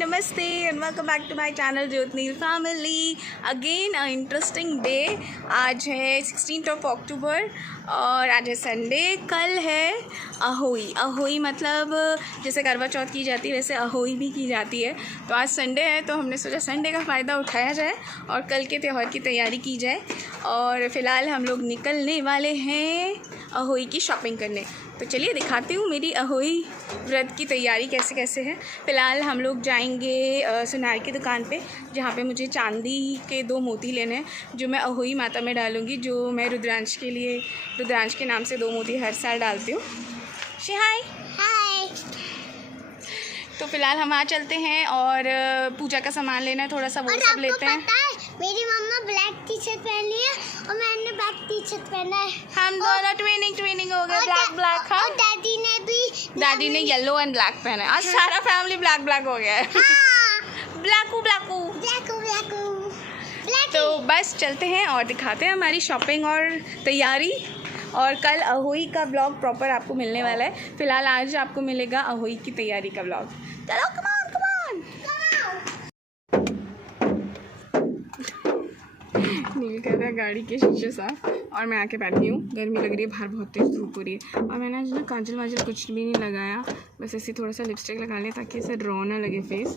नमस्ते and welcome back to my channel Jyotneel family. Again a interesting day. आज है 16 अक्टूबर और आज है संडे। कल है अहोई। अहोई मतलब जैसे करवा चौथ की जाती है वैसे अहोई भी की जाती है। तो आज संडे है तो हमने सोचा संडे का फ़ायदा उठाया जाए और कल के त्यौहार की तैयारी की जाए। और फ़िलहाल हम लोग निकलने वाले हैं अहोई की शॉपिंग करने। तो चलिए दिखाती हूँ मेरी अहोई व्रत की तैयारी कैसे कैसे है। फ़िलहाल हम लोग जाएंगे सुनार की दुकान पे, जहाँ पे मुझे चांदी के 2 मोती लेने हैं जो मैं अहोई माता में डालूँगी। जो मैं रुद्रांश के लिए, रुद्रांश के नाम से 2 मोती हर साल डालती हूँ। हाय हाय। तो फ़िलहाल हम आ चलते हैं और पूजा का सामान लेना है, थोड़ा सा वो सब लेते हैं। मेरी मम्मा ब्लैक टी शर्ट पहनी है और मैंने ब्लैक टी शर्ट पहना है। हम दोनों ट्विनिंग हो गए, ब्लैक ब्लैक। और दादी ने येलो एंड ब्लैक पहना है। आज सारा फैमिली ब्लैक हो गया है। ब्लैकू। तो बस चलते हैं और दिखाते हैं हमारी शॉपिंग और तैयारी। और कल अहोई का ब्लॉग प्रॉपर आपको मिलने वाला है। फ़िलहाल आज आपको मिलेगा अहोई की तैयारी का ब्लॉग। चलो कमान। नील कह रहा है गाड़ी के शीशे साफ और मैं आके बैठी हूँ। गर्मी लग रही है, बाहर बहुत तेज़ धूप हो रही है। और मैंने आज ना काजल वाजल कुछ भी नहीं लगाया, बस ऐसे थोड़ा सा लिपस्टिक लगा लिया ताकि ऐसे ड्रॉ ना लगे फेस।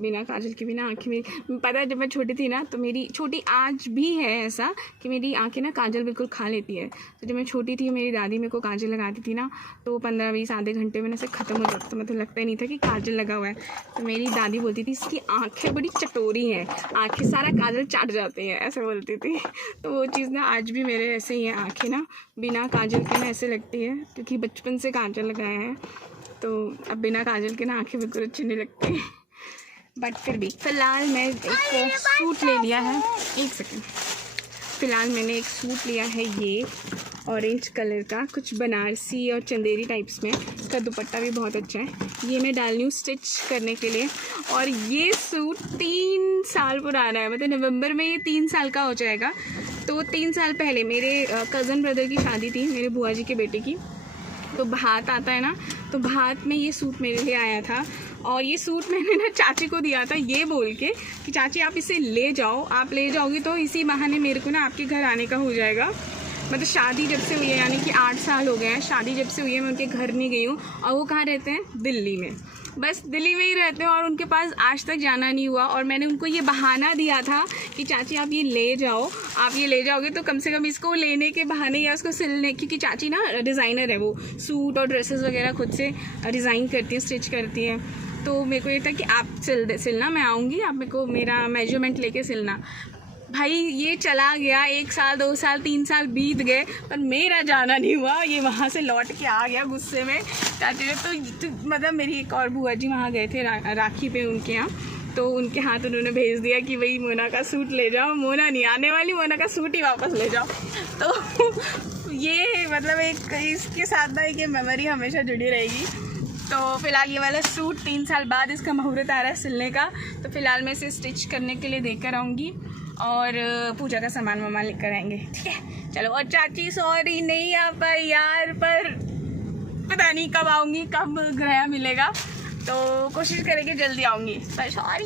बिना काजल के बिना आँखें में, पता है जब मैं छोटी थी ना तो मेरी छोटी आज भी है ऐसा कि मेरी आँखें ना काजल बिल्कुल खा लेती है। तो जब मैं छोटी थी मेरी दादी मेरे को काजल लगाती थी ना तो 15-20 आधे घंटे में ऐसे ख़त्म हो जाता। तो मतलब लगता ही नहीं था कि काजल लगा हुआ है। तो मेरी दादी बोलती थी इसकी आँखें बड़ी चटोरी हैं, आँखें सारा काजल चाट जाती हैं, ऐसे बोलती थी। तो वो चीज़ ना आज भी मेरे ऐसे ही है, आँखें ना बिना काजल के ना ऐसे लगती है क्योंकि बचपन से काजल लगाया है। तो अब बिना काजल के ना आँखें बिल्कुल अच्छी नहीं लगती। बट फिर भी फ़िलहाल मैं एक सूट ले लिया है। एक सेकेंड। फ़िलहाल मैंने एक सूट लिया है ये ऑरेंज कलर का, कुछ बनारसी और चंदेरी टाइप्स में। इसका दुपट्टा भी बहुत अच्छा है। ये मैं डाल रही हूँ स्टिच करने के लिए। और ये सूट 3 साल पुराना है, मतलब नवंबर में ये 3 साल का हो जाएगा। तो 3 साल पहले मेरे कज़न ब्रदर की शादी थी, मेरे बुआ जी के बेटे की। तो भात आता है ना, तो भात में ये सूट मेरे लिए आया था। और ये सूट मैंने ना चाची को दिया था ये बोल के कि चाची आप इसे ले जाओ, आप ले जाओगी तो इसी बहाने मेरे को ना आपके घर आने का हो जाएगा। मतलब शादी जब से हुई है, यानी कि 8 साल हो गए हैं शादी जब से हुई है, मैं उनके घर नहीं गई हूँ। और वो कहाँ रहते हैं? दिल्ली में। बस दिल्ली में ही रहते हैं और उनके पास आज तक जाना नहीं हुआ। और मैंने उनको ये बहाना दिया था कि चाची आप ये ले जाओ, आप ये ले जाओगे तो कम से कम इसको लेने के बहाने या उसको सिलने, क्योंकि चाची ना डिज़ाइनर है, वो सूट और ड्रेसेस वगैरह खुद से डिज़ाइन करती है, स्टिच करती है। तो मेरे को ये था कि आप सिलना, मैं आऊँगी, आप मेरे को मेरा मेजरमेंट लेके सिलना। भाई ये चला गया 1 साल 2 साल 3 साल बीत गए पर मेरा जाना नहीं हुआ। ये वहाँ से लौट के आ गया गुस्से में चाची ने। तो मतलब मेरी एक और बुआ जी वहाँ गए थे राखी पे उनके यहाँ, तो उनके हाथ उन्होंने भेज दिया कि वही मोना का सूट ले जाओ। मोना नहीं आने वाली, मोना का सूट ही वापस ले जाओ। तो ये मतलब एक इसके साथ ना एक मेमोरी हमेशा जुड़ी रहेगी। तो फ़िलहाल ये वाला सूट 3 साल बाद इसका मुहूर्त आ रहा है सिलने का। तो फ़िलहाल मैं इसे स्टिच करने के लिए देकर आऊँगी और पूजा का सामान वामान लेकर आएंगे, ठीक है। चलो। और चाची सॉरी नहीं आ पाई यार, पर पता नहीं कब आऊँगी, कब ग्रह मिलेगा, तो कोशिश करेंगे जल्दी आऊँगी, पर सॉरी।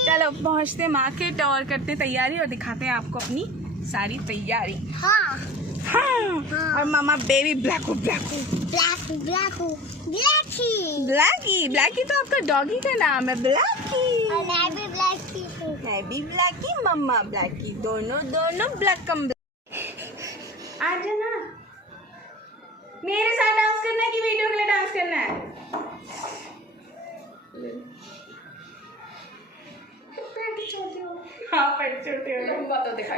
चलो पहुँचते मार्केट और करते तैयारी और दिखाते हैं आपको अपनी सारी तैयारी। हाँ। और मामा बेबी ब्लैकी। तो आपका डॉगी का नाम है ब्लैकी। और मैं भी ब्लैकी, मम्मा ब्लैकी, दोनों ब्लैकम। आ जाना, मेरे साथ डांस करना है कि वीडियो के लिए डांस करना है? हाँ पैंट छोटे हो।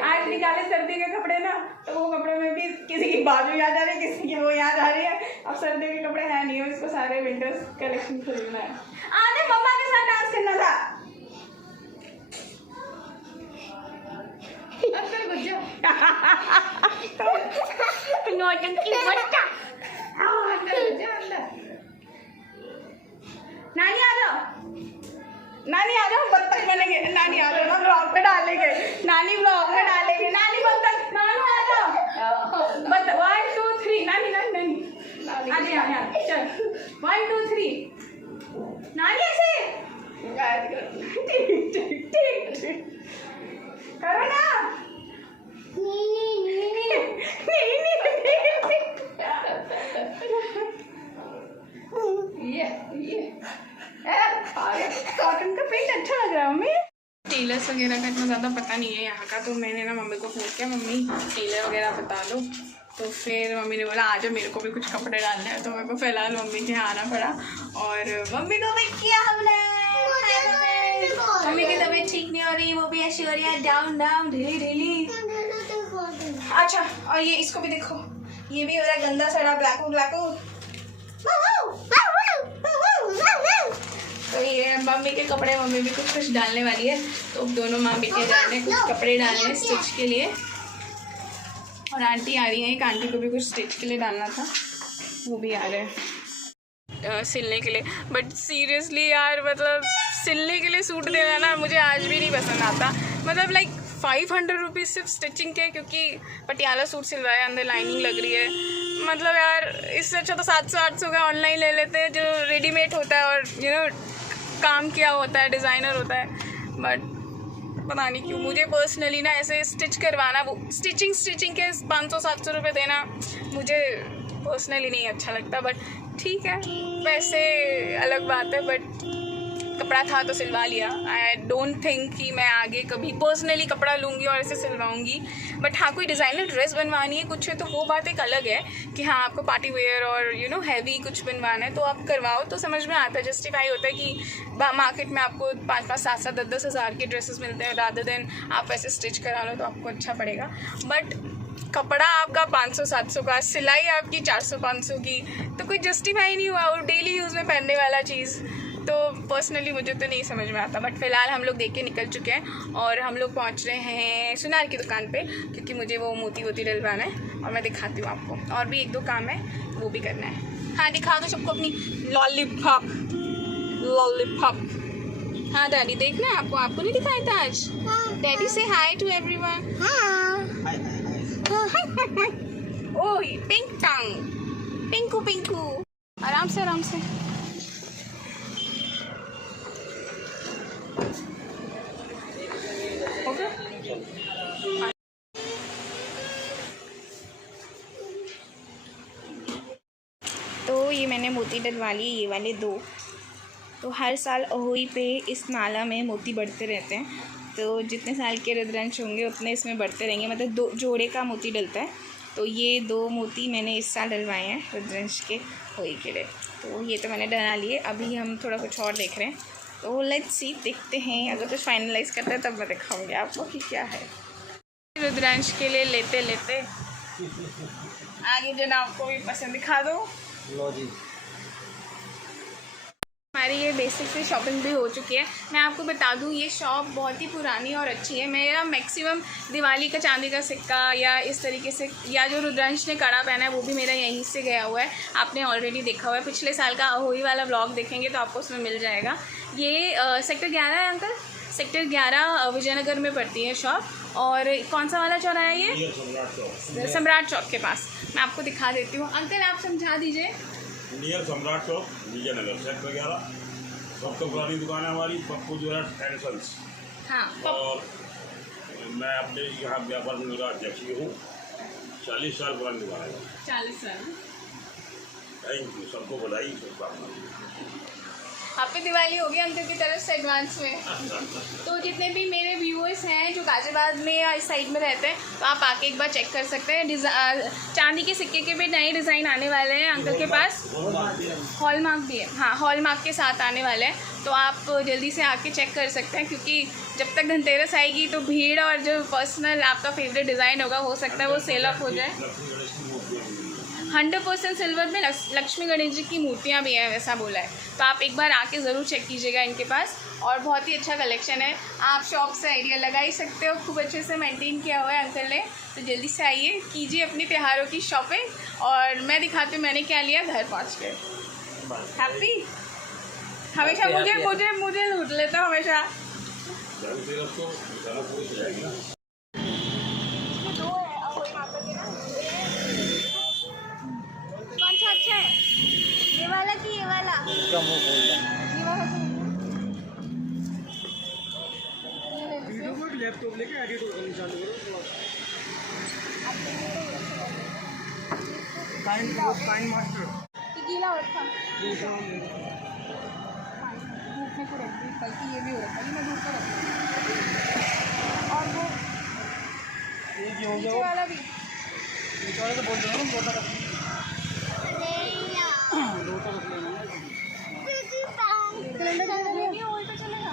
आज निकाले सर्दी के कपड़े ना, तो वो कपड़े में भी किसी की बाजू याद आ रही है, किसी की वो याद आ रही है। अब सर्दी के कपड़े हैं नहीं, इसको सारे विंटर्स कलेक्शन खरीदना है। आने मम्मा के साथ डांस करना था। नानी आ जाओ, बत्तख बनेंगे। नानी आ जाओ ना, ब्लॉग पे डालेंगे, नानी ब्लॉग में डालेंगे। नानी बत्तख, नानू आ जाओ। 1 2 3 नानी चल 1 2 3 करो ना। ये कॉटन का पेंट अच्छा लग रहा है मम्मी। टेलर्स वगैरह का इतना ज़्यादा पता नहीं है यहाँ का, तो मैंने ना मम्मी को फ़ोन किया, मम्मी टेलर वगैरह बता दो। तो फिर मम्मी ने बोला आज मेरे को भी कुछ कपड़े डालने हैं, तो मेरे को फ़िलहाल मम्मी के यहाँ आना पड़ा और मम्मी को वेट किया हमने। मम्मी की तबीयत ठीक नहीं हो रही, वो भी ऐसी हो रही है डाउन डाउन ढीली ढीली। अच्छा और ये इसको भी देखो, ये भी हो रहा है गंदा सड़ा ब्लैको ब्लैको। तो ये मम्मी के कपड़े मम्मी भी कुछ डालने वाली है, तो दोनों माँ बेटे जा रहे हैं कुछ कपड़े डालने हैं स्टिच के लिए। और आंटी आ रही है, एक आंटी को भी कुछ स्टिच के लिए डालना था, वो भी आ रहे हैं सिलने के लिए। बट सीरियसली यार मतलब सिलने के लिए सूट देना ना मुझे आज भी नहीं पसंद आता। मतलब लाइक 500 रुपीज़ सिर्फ स्टिचिंग के, क्योंकि पटियाला सूट सिलवाया अंदर लाइनिंग लग रही है। मतलब यार इससे अच्छा तो 700-800 का ऑनलाइन ले लेते हैं जो रेडीमेड होता है और काम किया होता है, डिज़ाइनर होता है। बट पता नहीं क्यों मुझे पर्सनली ना ऐसे स्टिच करवाना, वो स्टिचिंग के 500-700 रुपये देना मुझे पर्सनली नहीं अच्छा लगता। बट ठीक है, वैसे अलग बात है, बट कपड़ा था तो सिलवा लिया। आई डोंट थिंक कि मैं आगे कभी पर्सनली कपड़ा लूँगी और ऐसे सिलवाऊँगी। बट हाँ कोई डिज़ाइनर ड्रेस बनवानी है कुछ है तो वो बात एक अलग है कि हाँ आपको पार्टी वेयर और हैवी कुछ बनवाना है तो आप करवाओ, तो समझ में आता है, जस्टिफाई होता है कि मार्केट में आपको 5-5, 7-7, 10-10 हज़ार के ड्रेसेस मिलते हैं, रादर देन आप ऐसे स्टिच करा लो तो आपको अच्छा पड़ेगा। बट कपड़ा आपका 500-700 का, सिलाई आपकी 400-500 की, तो कोई जस्टिफाई नहीं हुआ। और डेली यूज़ में पहनने वाला चीज़ तो पर्सनली मुझे तो नहीं समझ में आता। बट फ़िलहाल हम लोग देख के निकल चुके हैं और हम लोग पहुंच रहे हैं सुनार की दुकान पे, क्योंकि मुझे वो मोती डलवाना है और मैं दिखाती हूँ आपको। और भी 1-2 काम है वो भी करना है। हाँ दिखा दो सबको अपनी लॉलीपॉप। हाँ डैडी देखना है आपको नहीं दिखाया था आज? डैडी से हाय टू एवरीवन। ओह पिंक टंग, पिंकू आराम से। तो ये मैंने मोती डलवा लिए, ये वाले 2। तो हर साल अहोई पे इस माला में मोती बढ़ते रहते हैं, तो जितने साल के रुद्रांश होंगे उतने इसमें बढ़ते रहेंगे। मतलब 2 जोड़े का मोती डलता है, तो ये 2 मोती मैंने इस साल डलवाए हैं रुद्रांश के होई के लिए। तो ये तो मैंने डला लिए, अभी हम थोड़ा कुछ और देख रहे हैं, तो लेट्स सी, देखते हैं। अगर कुछ फाइनलाइज़ करते हैं तब मैं दिखाऊंगी आपको कि क्या है। रुद्रांश के लिए लेते आगे जो ना आपको भी पसंद दिखा दो। लो जी, हमारी ये बेसिक से शॉपिंग भी हो चुकी है। मैं आपको बता दूं ये शॉप बहुत ही पुरानी और अच्छी है। मेरा मैक्सिमम दिवाली का चांदी का सिक्का या इस तरीके से, या जो रुद्रांश ने कड़ा पहना है वो भी मेरा यहीं से गया हुआ है। आपने ऑलरेडी देखा हुआ है, पिछले साल का अहोई वाला व्लॉग देखेंगे तो आपको उसमें मिल जाएगा। ये सेक्टर 11 है अंकल, सेक्टर 11 विजयनगर में पड़ती है शॉप। और कौन सा वाला चौराहा है ये? सम्राट चौक के पास। मैं आपको दिखा देती हूँ, अंकल आप समझा दीजिए। नियर सम्राट चौक विजयनगर सेक्टर 11, सबसे पुरानी दुकान है हमारी पप्पू ज्वेलर्स एंड सन्स। हाँ और मैं अपने यहाँ व्यापार मंडल का अध्यक्ष भी हूँ। 40 साल पुरानी दुकान है। 40 साल। थैंक यू, सबको बधाई, शुभकामनाएं। हैप्पी दिवाली होगी अंकल की तरफ से एडवांस में। तो जितने भी मेरे व्यूअर्स हैं जो गाजियाबाद में या इस साइड में रहते हैं तो आप आके एक बार चेक कर सकते हैं। चांदी के सिक्के के भी नए डिज़ाइन आने वाले हैं अंकल के पास। हॉलमार्क भी है, हाँ हॉलमार्क के साथ आने वाले हैं, तो आप जल्दी से आके चेक कर सकते हैं। क्योंकि जब तक धनतेरस आएगी तो भीड़ और जो पर्सनल आपका फेवरेट डिज़ाइन होगा हो सकता है वो सेल ऑफ हो जाए। 100% सिल्वर में लक्ष्मी गणेश जी की मूर्तियाँ भी हैं वैसा बोला है, तो आप एक बार आके ज़रूर चेक कीजिएगा इनके पास। और बहुत ही अच्छा कलेक्शन है, आप शॉप से आइडिया लगा ही सकते हो, खूब अच्छे से मेंटेन किया हुआ है अंकल ने। तो जल्दी से आइए, कीजिए अपनी त्योहारों की शॉपिंग। और मैं दिखाती हूँ मैंने क्या लिया घर पहुँच के। हैप्पी हमेशा मुझे लूट लेता हूँ हमेशा। कौन सा अच्छा है, ये वाला कि ये वाला? ये वाला लेके एडिट करनी चालू करो। काइन मास्टर गीला हो रखा धूप में को रख दी, बल्कि ये भी हो रखा है, मैं धूप में रखूँ। और वो ये हो नीचे गया वाला भी नीचे वाले तो बोल रहे हो लोटा रख लेना सिलेंडर ये भी और तो चलेगा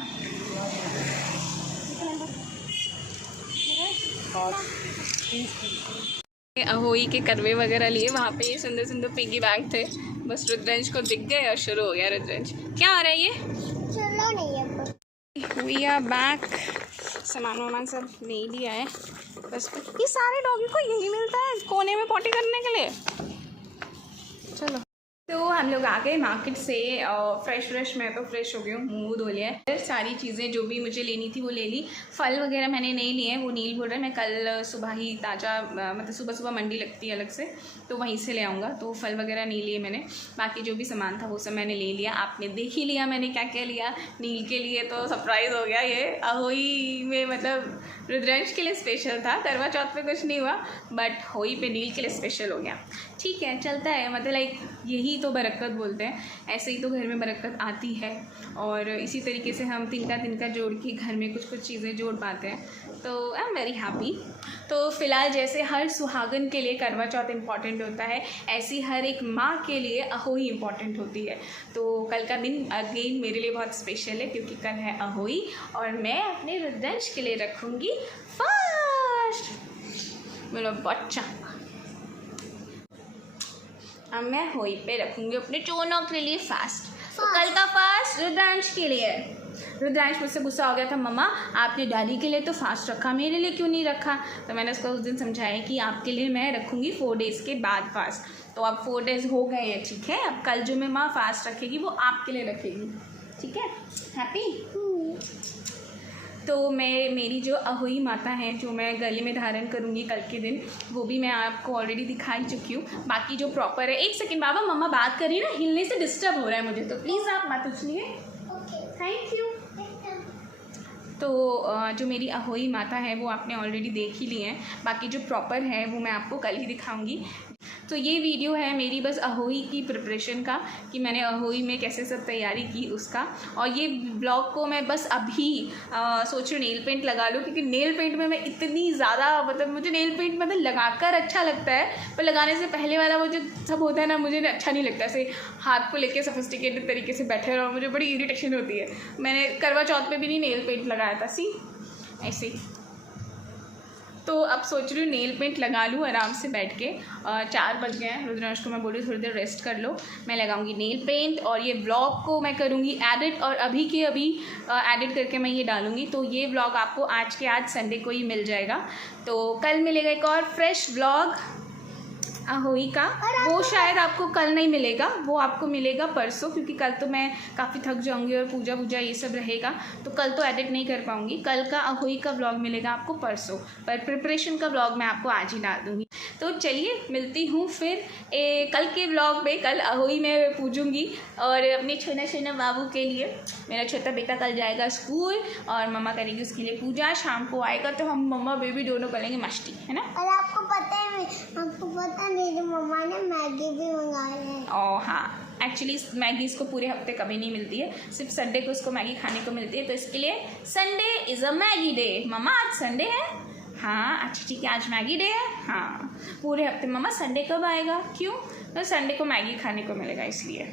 अहोई के करवे वगैरह लिए। वहाँ पे ये सुंदर सुंदर पिगी बैग थे, बस रुद्रांश को दिख गए और शुरू हो गया रुद्रांश। क्या आ रहा है ये? चलो नहीं है वी आर बैक। सामान वामान सब ले लिया है, बस ये सारे डॉगी को यही मिलता है कोने में पॉटी करने के लिए। चलो तो हम लोग आ गए मार्केट से, फ्रेश मैं तो फ्रेश हो गई हूँ, मुँह धो लिया है। सारी चीज़ें जो भी मुझे लेनी थी वो ले ली। फल वगैरह मैंने नहीं लिए हैं, वो नील बोल रहा है मैं कल सुबह ही ताज़ा मतलब सुबह मंडी लगती है अलग से, तो वहीं से ले आऊँगा। तो फल वगैरह नहीं लिए मैंने, बाकी जो भी सामान था वो सब मैंने ले लिया। आपने देख ही लिया मैंने क्या क्या लिया। नील के लिए तो सरप्राइज़ हो गया, ये अहोई में मतलब रुद्रांश के लिए स्पेशल था, करवा चौथ पे कुछ नहीं हुआ, बट होई पे नील के लिए स्पेशल हो गया। ठीक है चलता है, मतलब लाइक यही तो बरकत बोलते हैं, ऐसे ही तो घर में बरकत आती है। और इसी तरीके से हम तिनका जोड़ के घर में कुछ चीज़ें जोड़ पाते हैं, तो आई एम वेरी हैप्पी। तो फ़िलहाल जैसे हर सुहागन के लिए करवा चौथ इम्पॉर्टेंट होता है, ऐसी हर एक माँ के लिए अहोई इम्पॉर्टेंट होती है। तो कल का दिन अगेन मेरे लिए बहुत स्पेशल है, क्योंकि कल है अहोई और मैं अपने रुद्रांश के लिए रखूँगी फास्ट मेरा बच्चा। अब मैं होई पे रखूँगी अपने चोनों के लिए फास्ट। तो कल का फास्ट रुद्रांश के लिए है। रुद्रांश मुझसे गुस्सा हो गया था, मम्मा आपने डैडी के लिए तो फास्ट रखा, मेरे लिए क्यों नहीं रखा? तो मैंने उसको उस दिन समझाया कि आपके लिए मैं रखूँगी 4 डेज़ के बाद फास्ट। तो अब 4 डेज़ हो गए हैं, ठीक है। अब कल जो मैं माँ फास्ट रखेगी वो आपके लिए रखेगी, ठीक है। हैप्पी? तो मेरी जो अहोई माता है जो मैं गले में धारण करूँगी कल के दिन, वो भी मैं आपको ऑलरेडी दिखा ही चुकी हूँ। बाकी जो प्रॉपर है, एक सेकंड बाबा मम्मा बात कर रही है ना, हिलने से डिस्टर्ब हो रहा है मुझे, तो प्लीज़ आप मत उछलिए, थैंक यू। तो जो मेरी अहोई माता है वो आपने ऑलरेडी देख ही ली है, बाकी जो प्रॉपर है वो मैं आपको कल ही दिखाऊंगी। तो ये वीडियो है मेरी बस अहोई की प्रिपरेशन का, कि मैंने अहोई में कैसे सब तैयारी की उसका। और ये ब्लॉग को मैं बस अभी सोच रही नेल पेंट लगा लूँ, क्योंकि नेल पेंट में मैं इतनी ज़्यादा मतलब मुझे नेल पेंट मतलब लगाकर अच्छा लगता है, पर लगाने से पहले वाला वो जो सब होता है ना, मुझे अच्छा नहीं लगता। ऐसे हाथ को लेके सोफिस्टिकेटेड तरीके से बैठे रहो, मुझे बड़ी इरिटेशन होती है। मैंने करवा चौथ पे भी नहीं नेल पेंट लगाया था, सी ऐसे ही। तो अब सोच रही हूँ नेल पेंट लगा लूँ आराम से बैठ के। 4 बज गए हैं, रुद्रांश को मैं बोली थोड़ी देर रेस्ट कर लो, मैं लगाऊंगी नेल पेंट और ये व्लॉग को मैं करूँगी एडिट, और अभी के अभी एडिट करके मैं ये डालूँगी। तो ये व्लॉग आपको आज के आज संडे को ही मिल जाएगा। तो कल मिलेगा एक और फ्रेश व्लॉग अहोई का, वो शायद आपको कल नहीं मिलेगा, वो आपको मिलेगा परसों, क्योंकि कल तो मैं काफ़ी थक जाऊंगी और पूजा ये सब रहेगा, तो कल तो एडिट नहीं कर पाऊंगी। कल का अहोई का व्लॉग मिलेगा आपको परसों, पर प्रिपरेशन का व्लॉग मैं आपको आज ही डाल दूँगी। तो चलिए मिलती हूँ फिर कल के व्लॉग में। कल अहोई में पूजूँगी और अपने छोटा बाबू के लिए, मेरा छोटा बेटा कल जाएगा स्कूल और मम्मा करेगी उसके लिए पूजा। शाम को आएगा तो हम मम्मा बेबी दोनों करेंगे मस्ती, है ना। और आपको पता है मेरी मम्मा ने मैगी भी मंगाई है। ओह हाँ, एक्चुअली मैगी इसको पूरे हफ्ते कभी नहीं मिलती है, सिर्फ संडे को इसको मैगी खाने को मिलती है, तो इसके लिए Sunday is a Maggi day. मम्मा आज संडे है? हाँ अच्छा ठीक है, आज मैगी डे है। हाँ पूरे हफ्ते मम्मा संडे कब आएगा? क्यों? तो संडे को मैगी खाने को मिलेगा इसलिए।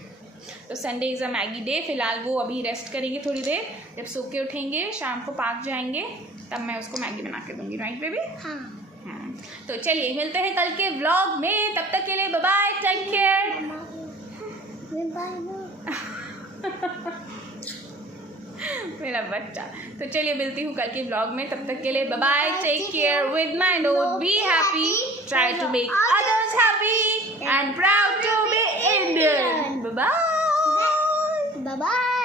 तो Sunday is a Maggi day. फ़िलहाल वो अभी रेस्ट करेंगे थोड़ी देर, जब सो के उठेंगे शाम को पार्क जाएंगे तब मैं उसको मैगी बना के दूँगी, राइट बेबी? हाँ। तो चलिए मिलते हैं कल के व्लॉग में, तब तक के लिए बाय बाय, टेक केयर। मेरा बच्चा। तो चलिए मिलती हूँ कल के व्लॉग में, तब तक के लिए bye bye, take care, with my note, be happy, try to make others happy and proud to be Indian. Bye bye. Bye bye.